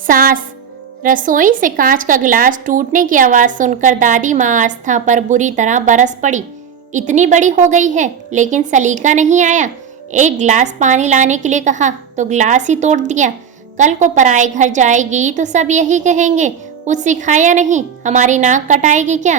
सास। रसोई से कांच का गिलास टूटने की आवाज सुनकर दादी माँ आस्था पर बुरी तरह बरस पड़ी। इतनी बड़ी हो गई है लेकिन सलीका नहीं आया। एक गिलास पानी लाने के लिए कहा तो गिलास ही तोड़ दिया। कल को पराए घर जाएगी तो सब यही कहेंगे, कुछ सिखाया नहीं, हमारी नाक कटाएगी क्या।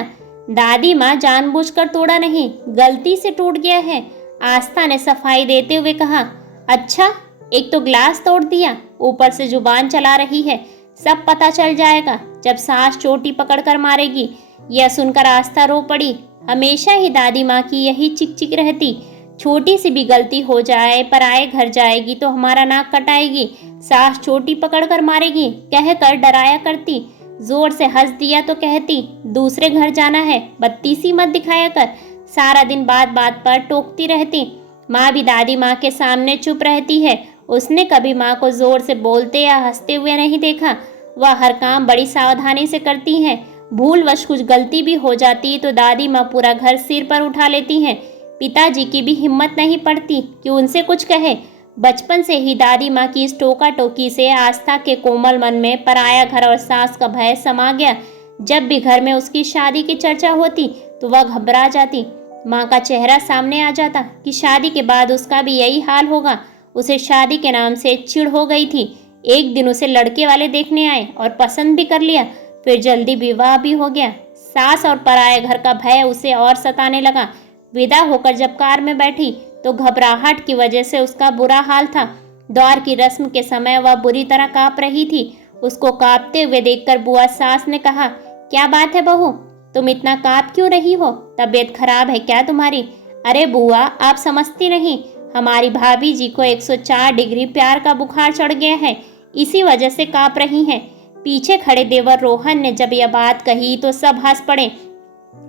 दादी माँ जानबूझकर तोड़ा नहीं, गलती से टूट गया है। आस्था ने सफाई देते हुए कहा, अच्छा, एक तो गिलास तोड़ दिया, ऊपर से जुबान चला रही है, सब पता चल जाएगा जब सास चोटी पकड़कर मारेगी। यह सुनकर आस्था रो पड़ी। हमेशा ही दादी माँ की यही चिक रहती, छोटी सी भी गलती हो जाए, पराए घर जाएगी तो हमारा नाक कटाएगी, सास चोटी पकड़कर मारेगी कहकर डराया करती। जोर से हंस दिया तो कहती, दूसरे घर जाना है, बत्ती सी मत दिखाया कर। सारा दिन बात बात पर टोकती रहती। माँ भी दादी माँ के सामने चुप रहती है। उसने कभी माँ को जोर से बोलते या हंसते हुए नहीं देखा। वह हर काम बड़ी सावधानी से करती हैं। भूलवश कुछ गलती भी हो जाती तो दादी माँ पूरा घर सिर पर उठा लेती हैं। पिताजी की भी हिम्मत नहीं पड़ती कि उनसे कुछ कहे। बचपन से ही दादी माँ की इस टोका टोकी से आस्था के कोमल मन में पराया घर और सास का भय समा गया। जब भी घर में उसकी शादी की चर्चा होती तो वह घबरा जाती। माँ का चेहरा सामने आ जाता कि शादी के बाद उसका भी यही हाल होगा। उसे शादी के नाम से चिढ़ हो गई थी। एक दिन उसे लड़के वाले देखने आए और पसंद भी कर लिया, फिर जल्दी विवाह भी हो गया। सास और पराये घर का भय उसे और सताने लगा। विदा होकर जब कार में बैठी तो घबराहट की वजह से उसका बुरा हाल था। दौर की रस्म के समय वह बुरी तरह कांप रही थी। उसको कांपते हुए देखकर बुआ सास ने कहा, क्या बात है बहू, तुम इतना कांप क्यों रही हो, तबीयत खराब है क्या तुम्हारी। अरे बुआ, आप समझती नहीं, हमारी भाभी जी को 104 डिग्री प्यार का बुखार चढ़ गया है, इसी वजह से कांप रही हैं। पीछे खड़े देवर रोहन ने जब यह बात कही तो सब हंस पड़े,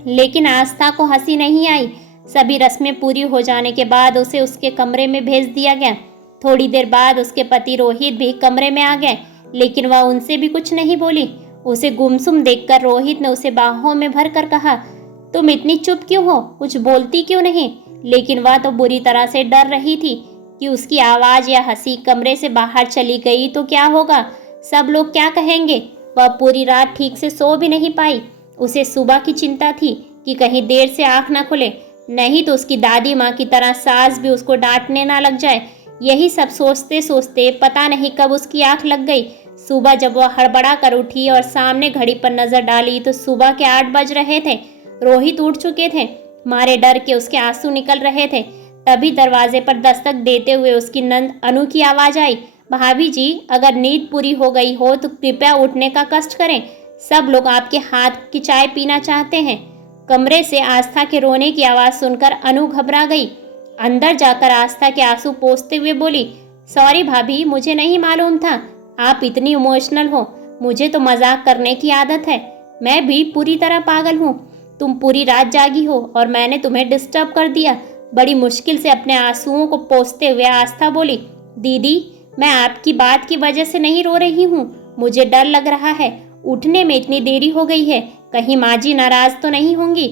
लेकिन आस्था को हंसी नहीं आई। सभी रस्में पूरी हो जाने के बाद उसे उसके कमरे में भेज दिया गया। थोड़ी देर बाद उसके पति रोहित भी कमरे में आ गए, लेकिन वह उनसे भी कुछ नहीं बोली। उसे गुमसुम देखकर रोहित ने उसे बाहों में भर कर कहा, तुम इतनी चुप क्यों हो, कुछ बोलती क्यों नहीं। लेकिन वह तो बुरी तरह से डर रही थी कि उसकी आवाज या हंसी कमरे से बाहर चली गई तो क्या होगा, सब लोग क्या कहेंगे। वह पूरी रात ठीक से सो भी नहीं पाई। उसे सुबह की चिंता थी कि कहीं देर से आंख ना खुले, नहीं तो उसकी दादी माँ की तरह सास भी उसको डांटने ना लग जाए। यही सब सोचते सोचते पता नहीं कब उसकी आंख लग गई। सुबह जब वह हड़बड़ा कर उठी और सामने घड़ी पर नजर डाली तो सुबह के 8 बज रहे थे। रोहित उठ चुके थे, मारे डर के उसके आंसू निकल रहे थे। तभी दरवाजे पर दस्तक देते हुए उसकी नंद अनु की आवाज आई, भाभी जी, अगर नींद पूरी हो गई हो तो कृपया उठने का कष्ट करें, सब लोग आपके हाथ की चाय पीना चाहते हैं। कमरे से आस्था के रोने की आवाज सुनकर अनु घबरा गई। अंदर जाकर आस्था के आंसू पोंछते हुए बोली, सॉरी भाभी, मुझे नहीं मालूम था आप इतनी इमोशनल हो, मुझे तो मजाक करने की आदत है, मैं भी पूरी तरह पागल हूँ। तुम पूरी रात जागी हो और मैंने तुम्हें डिस्टर्ब कर दिया। बड़ी मुश्किल से अपने आंसुओं को पोंछते हुए आस्था बोली, दीदी, मैं आपकी बात की वजह से नहीं रो रही हूँ, मुझे डर लग रहा है, उठने में इतनी देरी हो गई है, कहीं माँ जी नाराज तो नहीं होंगी।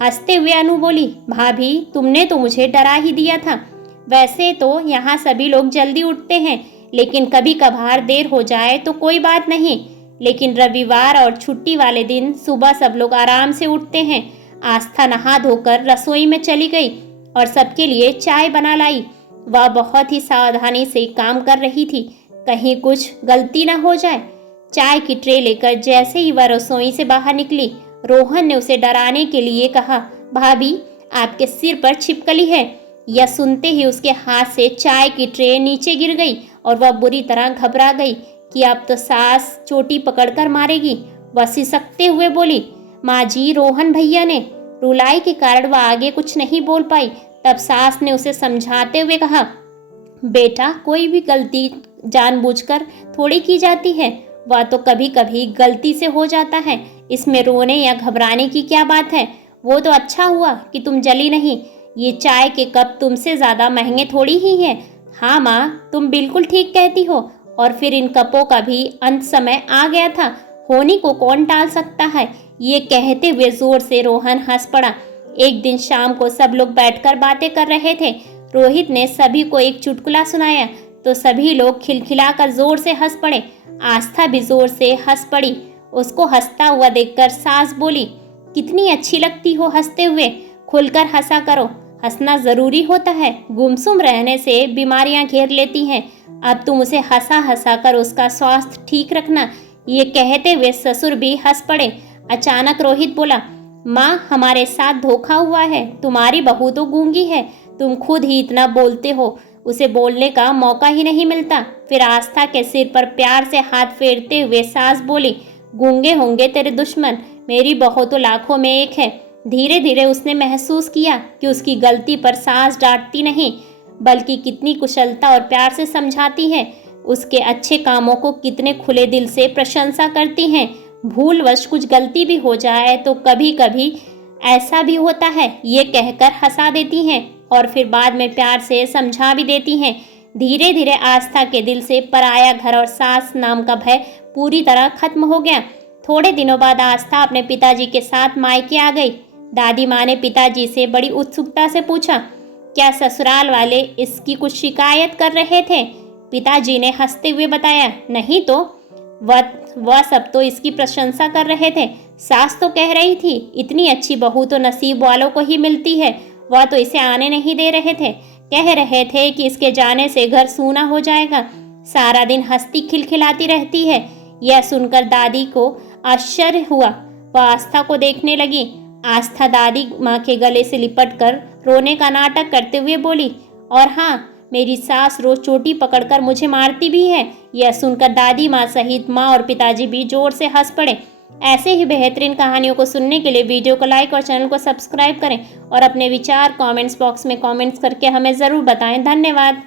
हंसते हुए अनु बोली, भाभी, तुमने तो मुझे डरा ही दिया था। वैसे तो यहाँ सभी लोग जल्दी उठते हैं, लेकिन कभी कभार देर हो जाए तो कोई बात नहीं, लेकिन रविवार और छुट्टी वाले दिन सुबह सब लोग आराम से उठते हैं। आस्था नहा धोकर रसोई में चली गई और सबके लिए चाय बना लाई। वह बहुत ही सावधानी से काम कर रही थी, कहीं कुछ गलती न हो जाए। चाय की ट्रे लेकर जैसे ही वह रसोई से बाहर निकली, रोहन ने उसे डराने के लिए कहा, भाभी, आपके सिर पर छिपकली है। यह सुनते ही उसके हाथ से चाय की ट्रे नीचे गिर गई और वह बुरी तरह घबरा गई कि अब तो सास चोटी पकड़कर मारेगी। वह सिसकते हुए बोली, माँ जी, रोहन भैया ने। रुलाई के कारण वह आगे कुछ नहीं बोल पाई। तब सास ने उसे समझाते हुए कहा, बेटा, कोई भी गलती जानबूझकर थोड़ी की जाती है, वह तो कभी कभी गलती से हो जाता है, इसमें रोने या घबराने की क्या बात है। वो तो अच्छा हुआ कि तुम जली नहीं, ये चाय के कप तुमसे ज्यादा महंगे थोड़ी ही है। हाँ माँ, तुम बिल्कुल ठीक कहती हो, और फिर इन कपों का भी अंत समय आ गया था, होनी को कौन टाल सकता है। ये कहते हुए जोर से रोहन हंस पड़ा। एक दिन शाम को सब लोग बैठकर बातें कर रहे थे। रोहित ने सभी को एक चुटकुला सुनाया। तो सभी लोग खिलखिलाकर जोर से हंस पड़े। आस्था भी जोर से हंस पड़ी। उसको हंसता हुआ देखकर सास बोली, कितनी अच्छी लगती हो हंसते हुए, खुलकर हंसा करो, हंसना जरूरी होता है, गुमसुम रहने से बीमारियां घेर लेती हैं। अब तुम उसे हंसा हंसा कर उसका स्वास्थ्य ठीक रखना। ये कहते हुए ससुर भी हंस पड़े। अचानक रोहित बोला, माँ हमारे साथ धोखा हुआ है, तुम्हारी बहू तो गूंगी है, तुम खुद ही इतना बोलते हो, उसे बोलने का मौका ही नहीं मिलता। फिर आस्था के सिर पर प्यार से हाथ फेरते हुए सास बोली, गूंगे होंगे तेरे दुश्मन, मेरी बहू तो लाखों में एक है। धीरे धीरे उसने महसूस किया कि उसकी गलती पर सास डांटती नहीं, बल्कि कितनी कुशलता और प्यार से समझाती है, उसके अच्छे कामों को कितने खुले दिल से प्रशंसा करती हैं। भूलवश कुछ गलती भी हो जाए तो कभी कभी ऐसा भी होता है, ये कहकर हंसा देती हैं और फिर बाद में प्यार से समझा भी देती हैं। धीरे धीरे आस्था के दिल से पराया घर और सास नाम का भय पूरी तरह खत्म हो गया। थोड़े दिनों बाद आस्था अपने पिताजी के साथ मायके आ गई। दादी माँ ने पिताजी से बड़ी उत्सुकता से पूछा, क्या ससुराल वाले इसकी कुछ शिकायत कर रहे थे? पिताजी ने हंसते हुए बताया, नहीं तो वह सब तो इसकी प्रशंसा कर रहे थे। सास तो कह रही थी, इतनी अच्छी बहू तो नसीब वालों को ही मिलती है, वह तो इसे आने नहीं दे रहे थे, कह रहे थे कि इसके जाने से घर सूना हो जाएगा, सारा दिन हंसती खिलखिलाती रहती है। यह सुनकर दादी को आश्चर्य हुआ। वह आस्था को देखने लगी। आस्था दादी माँ के गले से लिपट कर रोने का नाटक करते हुए बोली, और हाँ, मेरी सास रोज चोटी पकड़कर मुझे मारती भी है। यह सुनकर दादी माँ सहित माँ और पिताजी भी जोर से हंस पड़े। ऐसे ही बेहतरीन कहानियों को सुनने के लिए वीडियो को लाइक और चैनल को सब्सक्राइब करें और अपने विचार कमेंट्स बॉक्स में कमेंट्स करके हमें ज़रूर बताएं। धन्यवाद।